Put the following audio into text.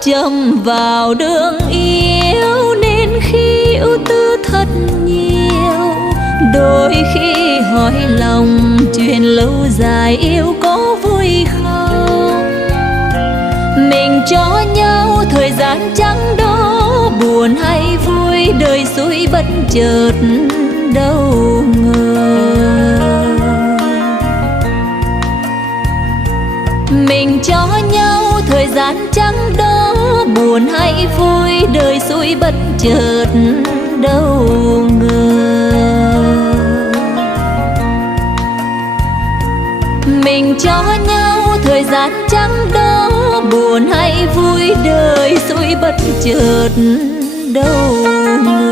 chầm vào đường yêu, nên khi ưu tư thật nhiều. Đôi khi hỏi lòng chuyện lâu dài yêu có vui không? Mình cho nhau thời gian chẳng đó, buồn hay vui đời xui bất chợt đâu ngờ. Mình cho nhau thời gian chẳng đó, buồn hay vui đời xui bất chợt đâu ngờ. Mình cho nhau thời gian chẳng đó, buồn hay vui đời xui bất chợt đâu ngờ.